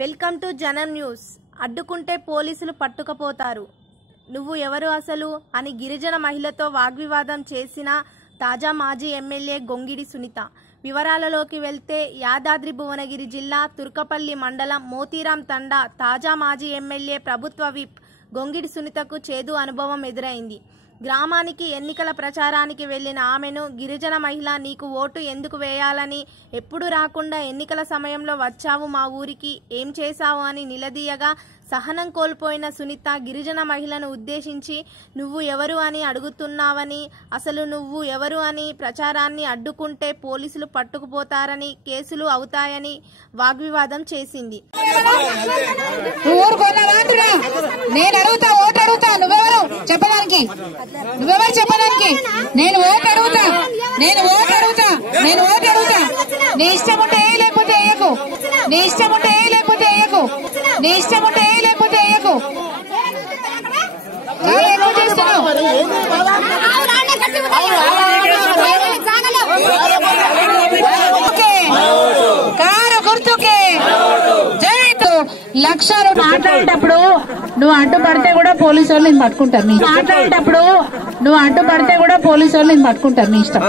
Welcome to జనం news. అడ్డుకుంటే పోలీసులు పట్టుకపోతారు. నువ్వు ఎవరు అసలు? అని గిరిజన మహిళతో వాగ్వివాదం చేసిన తాజా మాజీ ఎమ్మెల్యే గొంగిడి సునీత. వివరాలలోకి వెళ్తే యాదాద్రి భువనగిరి జిల్లా తుర్కపల్లి మండలం మోతీరాం తండా తాజా మాజీ ఎమ్మెల్యే ప్రభుత్వ విప్ గొంగిడి సునీతకు చేదు అనుభవం ఎదురైంది. గ్రామానికి ఎన్నికల ప్రచారానికి వెళ్ళిన ఆమెను గిరిజన మహిళ నీకు ఓటు ఎందుకు వేయాలని ఎప్పుడు రాకుండా ఎన్నికల సమయంలో వచ్చావు మా ఊరికి ఏం చేశావు అని నిలదీయగా సహనం కోల్పోయిన సునీత గిరిజన మహిళను ఉద్దేశించి నువ్వు ఎవరు అని అడుగుతున్నావని అసలు నువ్వు ఎవరు అని ప్రచారాన్ని అడ్డుకుంటే పోలీసులు పట్టుకుపోతారని కేసులు అవుతాయని వాగ్వివాదం చేసింది. నేను అడుగుతా చెప్పడానికి. నువ్వెవరు చెప్పడానికి? నేను ఓటు అడుగుతా. నేను ఓటు అడుగుతా. నేను ఓటు అడుగుతా. నీ ఇష్టం ఉంటే లేకపోతే వేయకు. నీ ఇష్టం ఉంటే లేకపోతే వేయకు. నీ ఇష్టం ఉంటే లేకపోతే వేయకు. చేస్తున్నావు లక్షలు మాట్లాడేటప్పుడు నువ్వు అడ్డుపడితే కూడా పోలీసు వాళ్ళు నేను పట్టుకుంటారు నీ మాట్లాడేటప్పుడు నువ్వు అడ్డుపడితే కూడా పోలీసు వాళ్ళు నేను పట్టుకుంటారు నీ ఇష్టం.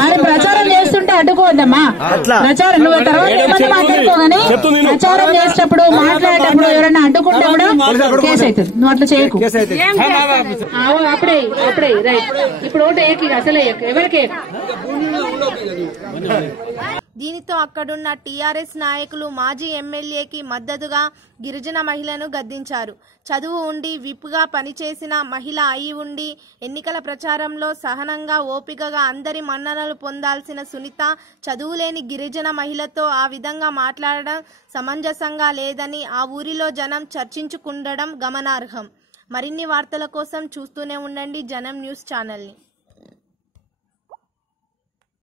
మరి ప్రచారం చేస్తుంటే అడ్డుకోవద్దమ్మా. ప్రచారం నువ్వు తర్వాత ఏమన్నా మాట్లాడుకోగాని ప్రచారం చేసేటప్పుడు మాట్లాడేటప్పుడు ఎవరైనా అడ్డుకుంటే కూడా కేసు అవుతుంది. నువ్వు అట్లా చేయకు. అప్పుడే అప్పుడే రైట్. ఇప్పుడు ఓటు ఏకి అసలే. ఎవరికి? దీనితో అక్కడున్న టీఆర్ఎస్ నాయకులు మాజీ ఎమ్మెల్యేకి మద్దతుగా గిరిజన మహిళను గద్దించారు. చదువు ఉండి విప్గా పనిచేసిన మహిళ అయి ఉండి ఎన్నికల ప్రచారంలో సహనంగా ఓపికగా అందరి మన్ననలు పొందాల్సిన సునీత చదువులేని గిరిజన మహిళతో ఆ విధంగా మాట్లాడడం సమంజసంగా లేదని ఆ ఊరిలో జనం చర్చించుకుండడం గమనార్హం. మరిన్ని వార్తల కోసం చూస్తూనే ఉండండి జనం న్యూస్ ఛానల్ని.